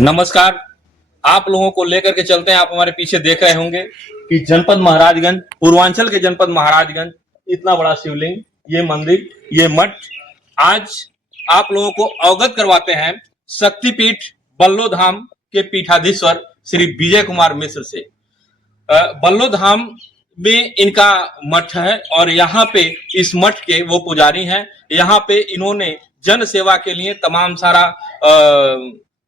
नमस्कार। आप लोगों को लेकर के चलते हैं। आप हमारे पीछे देख रहे होंगे कि जनपद महाराजगंज, पूर्वांचल के जनपद महाराजगंज, इतना बड़ा शिवलिंग, ये मंदिर, ये मठ, आज आप लोगों को अवगत करवाते हैं शक्तिपीठ बल्लोधाम के पीठाधीश्वर श्री विजय कुमार मिश्र से। बल्लोधाम में इनका मठ है और यहाँ पे इस मठ के वो पुजारी हैं। यहाँ पे इन्होंने जन सेवा के लिए तमाम सारा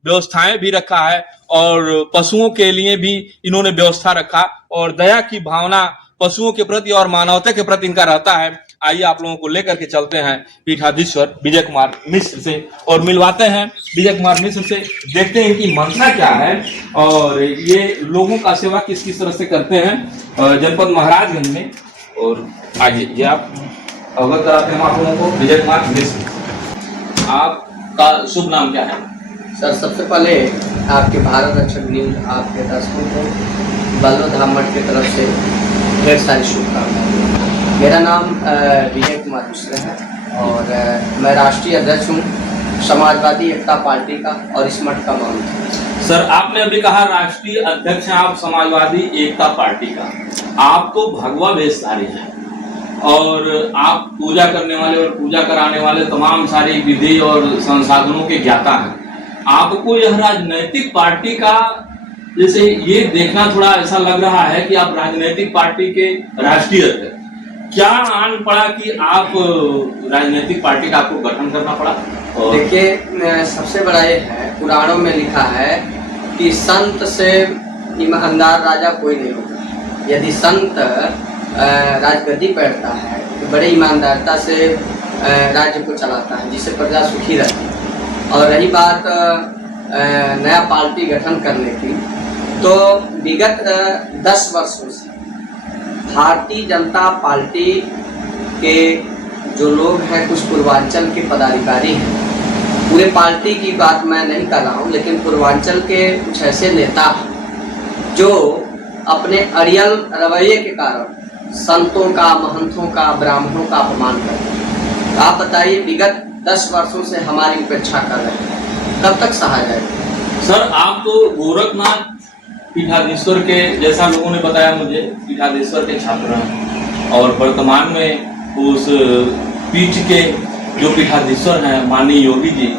व्यवस्थाएं भी रखा है और पशुओं के लिए भी इन्होंने व्यवस्था रखा और दया की भावना पशुओं के प्रति और मानवता के प्रति इनका रहता है। आइए आप लोगों को लेकर के चलते हैं पीठाधीश्वर विजय कुमार मिश्र से और मिलवाते हैं विजय कुमार मिश्र से। देखते हैं इनकी मंशा क्या है और ये लोगों का सेवा किस किस तरह से करते हैं जनपद महाराजगंज में। और आइए ये आप अवगत कराते हैं आप लोगों को विजय कुमार मिश्र। आपका शुभ नाम क्या है? सर, सबसे पहले आपके भारत रक्षक न्यूज आपके दर्शकों को बल्लोधाम मठ की तरफ से ढेर सारी शुभकामनाएं। मेरा नाम विजय कुमार मिश्र है और मैं राष्ट्रीय अध्यक्ष हूँ समाजवादी एकता पार्टी का और इस मठ का महंत हूँ। सर, आपने अभी कहा राष्ट्रीय अध्यक्ष हैं आप समाजवादी एकता पार्टी का। आप तो भगवा वेशधारी हैं और आप पूजा करने वाले और पूजा कराने वाले तमाम सारी विधि और संसाधनों के ज्ञाता हैं। आपको यह राजनीतिक पार्टी का जैसे ये देखना थोड़ा ऐसा लग रहा है कि आप राजनीतिक पार्टी के राष्ट्रीय अध्यक्ष, क्या आन पड़ा कि आप राजनीतिक पार्टी का आपको गठन करना पड़ा? और देखिए, सबसे बड़ा ये है, पुराणों में लिखा है कि संत से ईमानदार राजा कोई नहीं होता। यदि संत राजगद्दी बैठता है तो बड़े ईमानदारता से राज्य को चलाता है, जिससे प्रजा सुखी रहती है। और रही बात नया पार्टी गठन करने की, तो विगत 10 वर्षों से भारतीय जनता पार्टी के जो लोग हैं, कुछ पूर्वांचल के पदाधिकारी हैं, पूरे पार्टी की बात मैं नहीं कर रहा हूँ, लेकिन पूर्वांचल के कुछ ऐसे नेता हैं जो अपने अड़ियल रवैये के कारण संतों का, महंतों का, ब्राह्मणों का अपमान करते हैं। आप बताइए, विगत 10 वर्षों से हमारी उपेक्षा कर रहे हैं, कब तक सहा जाएगा? सर, आप तो गोरखनाथ पीठाधीश्वर के, जैसा लोगों ने बताया मुझे, पीठाधीश्वर के छात्र हैं और वर्तमान में उस पीठ के जो पीठाधीश्वर हैं माननीय योगी जी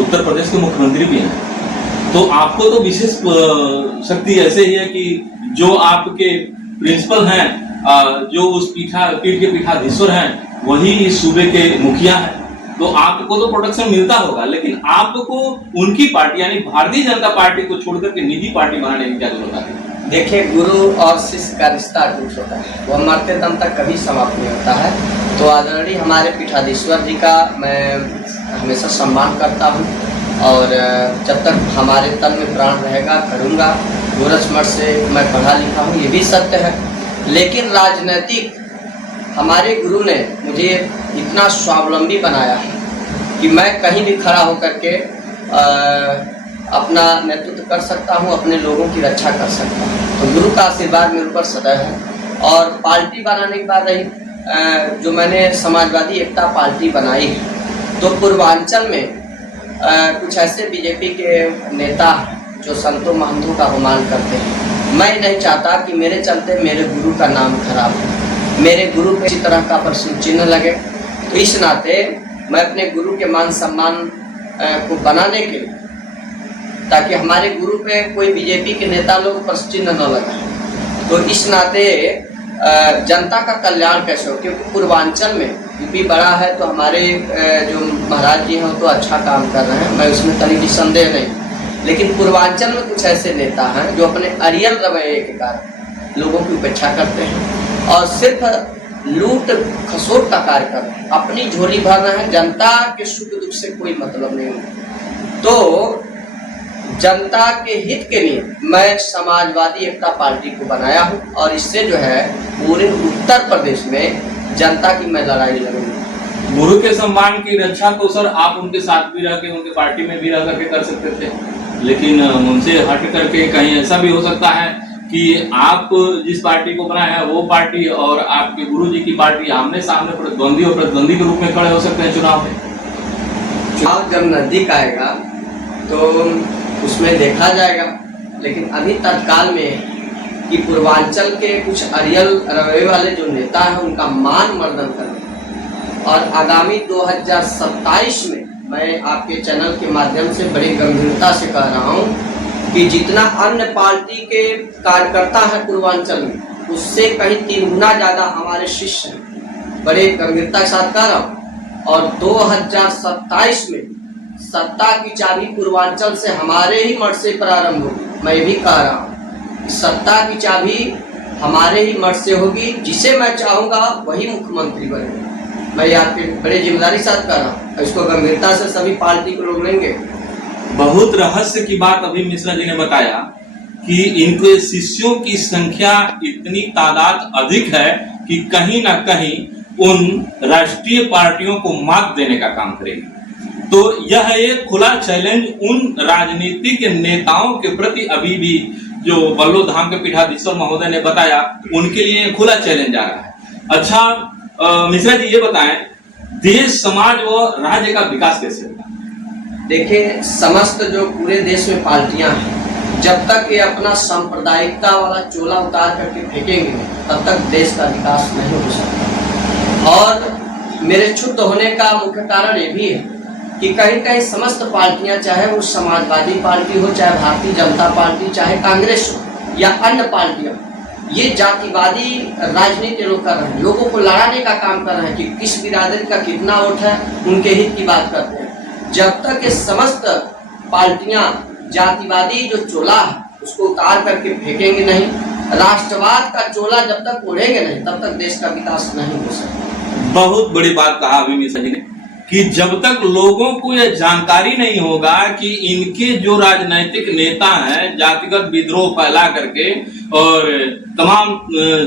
उत्तर प्रदेश के मुख्यमंत्री भी हैं। तो आपको तो विशेष शक्ति ऐसे ही है कि जो आपके प्रिंसिपल हैं, जो उस पीठ के पीठाधीश्वर हैं, वही इस सूबे के मुखिया हैं। तो आपको तो प्रोटेक्शन मिलता होगा, लेकिन आपको उनकी पार्टी यानी भारतीय जनता पार्टी को छोड़कर के निजी पार्टी बनाने की क्या जरूरत है? देखिए, गुरु और शिष्य का रिश्ता अटूट होता है, वह मरते दम तक कभी समाप्त नहीं होता है। तो आदरणीय हमारे पीठाधीश्वर जी का मैं हमेशा सम्मान करता हूँ और जब तक हमारे तन में प्राण रहेगा करूँगा। गोरख मठ से मैं पढ़ा लिखा हूँ, ये भी सत्य है, लेकिन राजनीतिक हमारे गुरु ने मुझे इतना स्वावलंबी बनाया है कि मैं कहीं भी खड़ा होकर के अपना नेतृत्व कर सकता हूं, अपने लोगों की रक्षा कर सकता हूं। तो गुरु का आशीर्वाद मेरे ऊपर सदैव है। और पार्टी बनाने की बात रही, जो मैंने समाजवादी एकता पार्टी बनाई है, तो पूर्वांचल में कुछ ऐसे बीजेपी के नेता हैं जो संतों महंतों का अपमान करते हैं। मैं नहीं चाहता कि मेरे चलते मेरे गुरु का नाम खराब हो, मेरे गुरु पे इसी तरह का प्रश्न चिन्ह लगे। तो इस नाते मैं अपने गुरु के मान सम्मान को बनाने के लिए, ताकि हमारे गुरु पे कोई बीजेपी के नेता लोग प्रश्न चिन्ह न लगाए, तो इस नाते जनता का कल्याण कैसे हो, क्योंकि पूर्वांचल में यूपी बड़ा है, तो हमारे जो महाराज जी हैं तो अच्छा काम कर रहे हैं, मैं उसमें कहीं भी संदेह नहीं। लेकिन पूर्वांचल में कुछ ऐसे नेता हैं जो अपने अड़ियल रवैये के कारण लोगों की उपेक्षा करते हैं और सिर्फ लूट खसोट का कार्य कर रहे हैं, अपनी झोली भर रहे हैं, जनता के सुख दुख से कोई मतलब नहीं है। तो जनता के हित के लिए मैं समाजवादी एकता पार्टी को बनाया हूं और इससे जो है पूरे उत्तर प्रदेश में जनता की मैं लड़ाई लड़ूंगा। गुरु के सम्मान की रक्षा तो सर आप उनके साथ भी रह के, उनके पार्टी में भी रह करके कर सकते थे, लेकिन उनसे हट करके कहीं ऐसा भी हो सकता है कि आप जिस पार्टी को बनाया है वो पार्टी और आपके गुरु जी की पार्टी आमने सामने प्रतिद्वंदी और प्रतिद्वंदी के रूप में खड़े हो सकते हैं चुनाव में। चुनाव जब नजदीक आएगा तो उसमें देखा जाएगा। लेकिन अभी तत्काल में कि पूर्वांचल के कुछ अड़ियल रवैये वाले जो नेता हैं उनका मान मर्दन करना, और आगामी 2027 में मैं आपके चैनल के माध्यम से बड़ी गंभीरता से कह रहा हूँ कि जितना अन्य पार्टी के कार्यकर्ता हैं पूर्वांचल में, उससे कहीं 3 गुना ज़्यादा हमारे शिष्य हैं। बड़े गंभीरता के साथ कह रहा हूँ। और 2027 में सत्ता की चाबी पूर्वांचल से हमारे ही मठ से प्रारंभ होगी। मैं भी कह रहा हूँ, सत्ता की चाबी हमारे ही मठ से होगी। जिसे मैं चाहूँगा वही मुख्यमंत्री बनेगा। मैं आपके बड़े जिम्मेदारी के साथ कह रहा हूँ। इसको गंभीरता से सभी पार्टी के लोग लेंगे। बहुत रहस्य की बात अभी मिश्रा जी ने बताया कि इनके शिष्यों की संख्या इतनी तादाद अधिक है कि कहीं ना कहीं उन राष्ट्रीय पार्टियों को मात देने का काम करेगी। तो यह एक खुला चैलेंज उन राजनीतिक नेताओं के प्रति अभी भी जो बल्लो धाम के पीठाधीश्वर महोदय ने बताया, उनके लिए खुला चैलेंज आ रहा है। अच्छा मिश्रा जी, ये बताएं, देश समाज व राज्य का विकास कैसे होगा? देखिए, समस्त जो पूरे देश में पार्टियां हैं, जब तक ये अपना सांप्रदायिकता वाला चोला उतार करके फेंकेंगे तब तक देश का विकास नहीं हो सकता। और मेरे क्षुब्ध होने का मुख्य कारण ये भी है कि कहीं कहीं समस्त पार्टियां, चाहे वो समाजवादी पार्टी हो, चाहे भारतीय जनता पार्टी, चाहे कांग्रेस हो या अन्य पार्टियां, ये जातिवादी राजनीति लोग कर रहे हैं। लोगों को लड़ाने का काम कर रहे हैं कि किस बिरादरी का कितना वोट है, उनके हित की बात करते हैं। जब तक ये समस्त पार्टियां जातिवादी जो चोला है उसको उतार करके फेंकेंगे नहीं, राष्ट्रवाद का चोला जब तक ओढ़ेंगे नहीं, तब तक देश का विकास नहीं हो सकता। बहुत बड़ी बात कहा अभी मिश्रा जी ने कि जब तक लोगों को यह जानकारी नहीं होगा कि इनके जो राजनीतिक नेता हैं जातिगत विद्रोह फैला करके और तमाम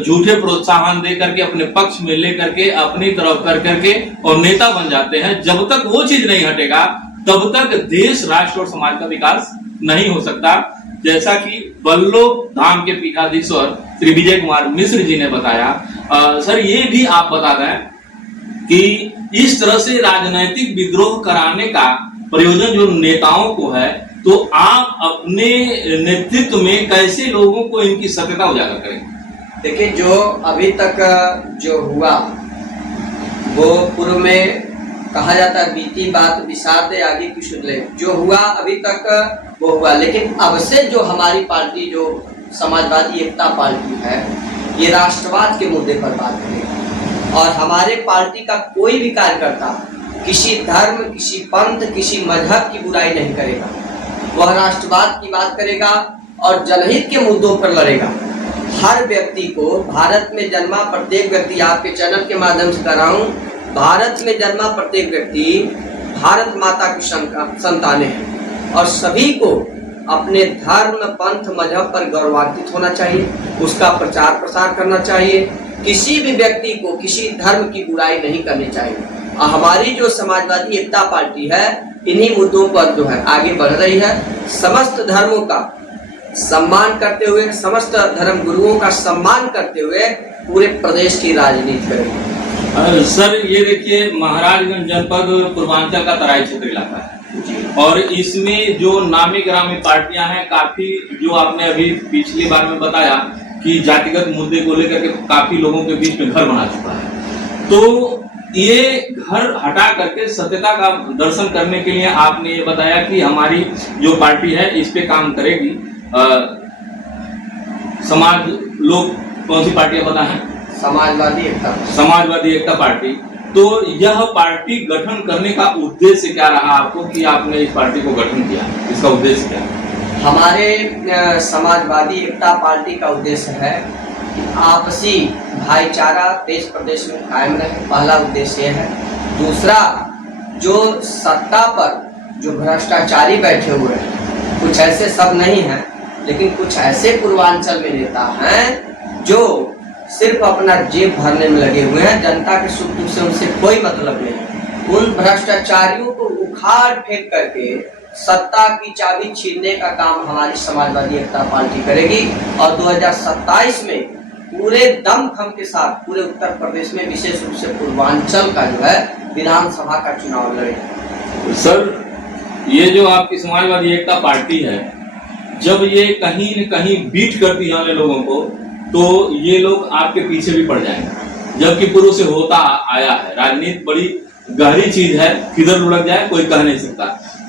झूठे प्रोत्साहन दे करके अपने पक्ष में ले करके अपनी तरफ कर करके और नेता बन जाते हैं, जब तक वो चीज नहीं हटेगा तब तक देश, राष्ट्र और समाज का विकास नहीं हो सकता। जैसा कि बल्लो धाम के पीठाधीश्वर श्री विजय कुमार मिश्र जी ने बताया। सर, ये भी आप बता दें कि इस तरह से राजनीतिक विद्रोह कराने का प्रयोजन जो नेताओं को है, तो आप अपने नेतृत्व में कैसे लोगों को इनकी सत्यता उजागर करेंगे? देखिए, जो अभी तक जो हुआ वो पूर्व में कहा जाता है बीती बात विषाद आगे की सुन ले। जो हुआ अभी तक वो हुआ, लेकिन अब से जो हमारी पार्टी जो समाजवादी एकता पार्टी है, ये राष्ट्रवाद के मुद्दे पर बात करेगी। और हमारे पार्टी का कोई भी कार्यकर्ता किसी धर्म, किसी पंथ, किसी मजहब की बुराई नहीं करेगा। वह राष्ट्रवाद की बात करेगा और जनहित के मुद्दों पर लड़ेगा। हर व्यक्ति को, भारत में जन्मा प्रत्येक व्यक्ति, आपके चैनल के माध्यम से कर रहा हूँ, भारत में जन्मा प्रत्येक व्यक्ति भारत माता की संतानें हैं और सभी को अपने धर्म, पंथ, मजहब पर गौरवान्वित होना चाहिए, उसका प्रचार प्रसार करना चाहिए। किसी भी व्यक्ति को किसी धर्म की बुराई नहीं करनी चाहिए। और हमारी जो समाजवादी एकता पार्टी है, इन्हीं मुद्दों पर जो है आगे बढ़ रही है। समस्त धर्मों का सम्मान करते हुए, समस्त धर्म गुरुओं का सम्मान करते हुए पूरे प्रदेश की राजनीति करेंगे। सर, ये देखिए, महाराजगंज जनपद पूर्वांचल का तराई क्षेत्र इलाका है और इसमें जो नामी ग्रामी पार्टियां हैं, काफी जो आपने अभी पिछली बार में बताया कि जातिगत मुद्दे को लेकर के काफी लोगों के बीच में घर बना चुका है, तो ये घर हटा करके सत्यता का दर्शन करने के लिए आपने ये बताया कि हमारी जो पार्टी है इस पे काम करेगी। समाज लोग कौन सी पार्टियां पता है? समाजवादी एकता पार्टी। तो यह पार्टी गठन करने का उद्देश्य क्या रहा आपको कि आपने इस पार्टी को गठन किया? इसका उद्देश्य क्या है? हमारे समाजवादी एकता पार्टी का उद्देश्य है कि आपसी भाईचारा देश प्रदेश में कायम रहे, पहला उद्देश्य यह है। दूसरा, जो सत्ता पर जो भ्रष्टाचारी बैठे हुए हैं, कुछ ऐसे सब नहीं हैं, लेकिन कुछ ऐसे पूर्वांचल में नेता हैं जो सिर्फ अपना जेब भरने में लगे हुए हैं, जनता के सुख दुख से उनसे कोई मतलब नहीं। उन भ्रष्टाचारियों को उखाड़ फेंक करके सत्ता की चाबी छीनने का काम हमारी समाजवादी एकता पार्टी करेगी और 2027 में पूरे दमखम के साथ पूरे उत्तर प्रदेश में, विशेष रूप से पूर्वांचल का जो है विधानसभा का चुनाव लड़ेगी। सर, ये जो आपकी समाजवादी एकता पार्टी है, जब ये कहीं न कहीं बीट करती है अन्य लोगों को, तो ये लोग आपके पीछे भी पड़ जाएंगे, जबकि पूर्व से होता आया है। राजनीति बड़ी गहरी चीज है, किधर लुढ़क जाए कोई कह नहीं सकता।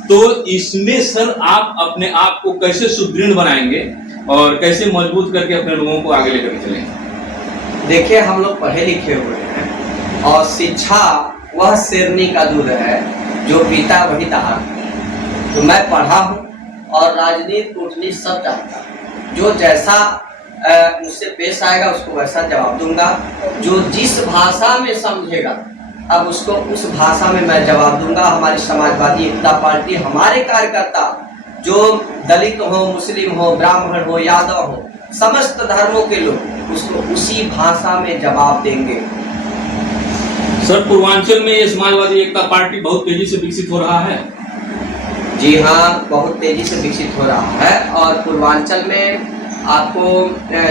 तो इसमें सर आप अपने आप को कैसे सुदृढ़ बनाएंगे और कैसे मजबूत करके अपने लोगों को आगे लेकर चलेंगे? देखिए, हम लोग पढ़े लिखे हुए हैं और शिक्षा वह शेरनी का दूध है जो पीता वही दहाड़ता। तो मैं पढ़ा हूँ और राजनीति कूटनीति सब जानता हूँ। जो जैसा मुझसे पेश आएगा उसको वैसा जवाब दूंगा। जो जिस भाषा में समझेगा अब उसको उस भाषा में मैं जवाब दूंगा। हमारी समाजवादी एकता पार्टी, हमारे कार्यकर्ता जो दलित हो, मुस्लिम हो, ब्राह्मण हो, यादव हो, समस्त धर्मों के लोग उसको उसी भाषा में जवाब देंगे। सर, पूर्वांचल में ये समाजवादी एकता पार्टी बहुत तेजी से विकसित हो रहा है। जी हाँ, बहुत तेजी से विकसित हो रहा है और पूर्वांचल में आपको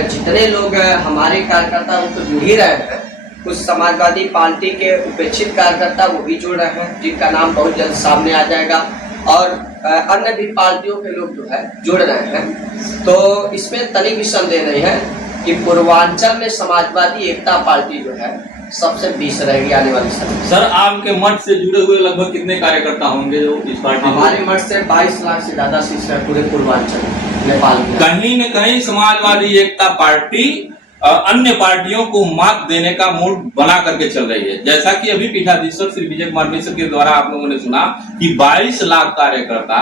जितने लोग हमारे कार्यकर्ता वो तो जुड़ ही रहे हैं। कुछ समाजवादी पार्टी के उपेक्षित कार्यकर्ता वो भी जुड़ रहे हैं, जिनका नाम बहुत जल्द सामने आ जाएगा, और अन्य भी पार्टियों के लोग जो है जुड़ रहे हैं। तो इसमें तनिक भी संदेह नहीं है कि पूर्वांचल में समाजवादी एकता पार्टी जो है सबसे 20 रहेगी आने वाली समय। सर, आपके मठ से जुड़े हुए लगभग कितने कार्यकर्ता होंगे जो इस पार्टी? हमारे मठ से 22 लाख से ज्यादा शिष्य है पूरे पूर्वांचल नेपाल में। कहीं न कहीं समाजवादी एकता पार्टी अन्य पार्टियों को मात देने का मूड बना करके चल रही है। जैसा कि अभी पीठाधीश्वर श्री विजय कुमार मिश्र के द्वारा आप लोगों ने सुना कि 22 लाख कार्यकर्ता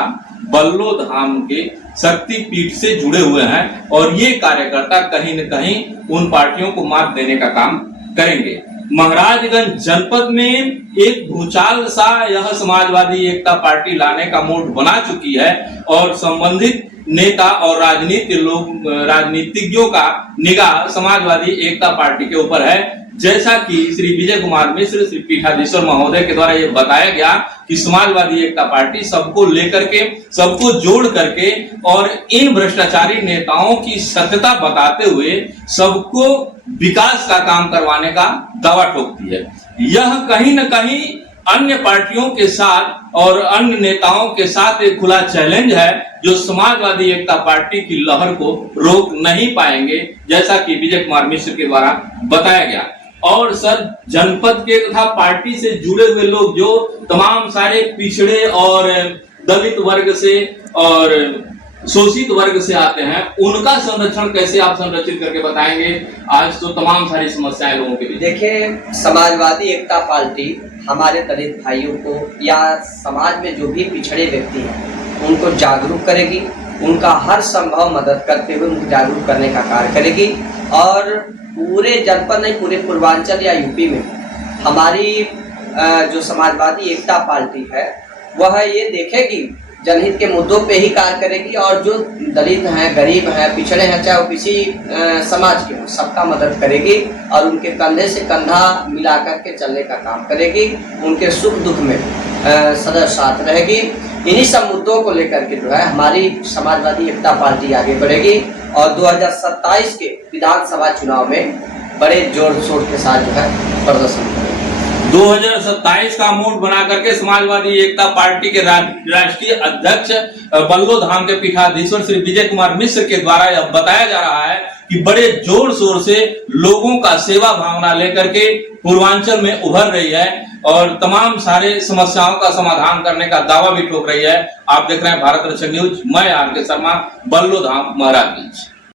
बल्लो धाम के शक्ति पीठ से जुड़े हुए हैं और ये कार्यकर्ता कहीं न कहीं उन पार्टियों को मात देने का काम करेंगे। महाराजगंज जनपद में एक भूचाल सा यह समाजवादी एकता पार्टी लाने का मूड बना चुकी है और संबंधित नेता और राजनीतिज्ञों का निगाह समाजवादी एकता पार्टी के ऊपर है। जैसा कि श्री विजय कुमार मिश्र श्री पीठाधीश्वर महोदय के द्वारा ये बताया गया कि समाजवादी एकता पार्टी सबको लेकर के, सबको जोड़ करके और इन भ्रष्टाचारी नेताओं की सत्यता बताते हुए सबको विकास का काम करवाने का दावा ठोकती है। यह कहीं न कहीं अन्य पार्टियों के साथ और अन्य नेताओं के साथ एक खुला चैलेंज है जो समाजवादी एकता पार्टी की लहर को रोक नहीं पाएंगे, जैसा कि विजय कुमार मिश्र के द्वारा बताया गया। और सर, जनपद के तथा पार्टी से जुड़े हुए लोग जो तमाम सारे पिछड़े और दलित वर्ग से और शोषित वर्ग से आते हैं, उनका संरक्षण कैसे आप संरक्षित करके बताएंगे? आज तो तमाम सारी समस्याएं लोगों के बीच। देखिए, समाजवादी एकता पार्टी हमारे दलित भाइयों को या समाज में जो भी पिछड़े व्यक्ति हैं उनको जागरूक करेगी, उनका हर संभव मदद करते हुए उनको जागरूक करने का कार्य करेगी। और पूरे जनपद नहीं, पूरे पूर्वांचल या यूपी में हमारी जो समाजवादी एकता पार्टी है वह ये देखेगी, जनहित के मुद्दों पे ही कार्य करेगी और जो दलित हैं, गरीब हैं, पिछड़े हैं, चाहे वो किसी समाज के हों, सबका मदद करेगी और उनके कंधे से कंधा मिला करके चलने का काम करेगी। उनके सुख दुख में सदा साथ रहेगी। इन्हीं सब मुद्दों को लेकर के जो है हमारी समाजवादी एकता पार्टी आगे बढ़ेगी और 2027 के विधानसभा चुनाव में बड़े जोर शोर के साथ जो है प्रदर्शन करेगी। 2027 का मूड बना करके समाजवादी एकता पार्टी के राष्ट्रीय अध्यक्ष बल्लो धाम के पीठाधीश्वर श्री विजय कुमार मिश्र के द्वारा यह बताया जा रहा है कि बड़े जोर शोर से लोगों का सेवा भावना लेकर के पूर्वांचल में उभर रही है और तमाम सारे समस्याओं का समाधान करने का दावा भी ठोक रही है। आप देख रहे हैं भारत दर्शन न्यूज, मैं आर के शर्मा, बल्लो धाम, महाराजगंज।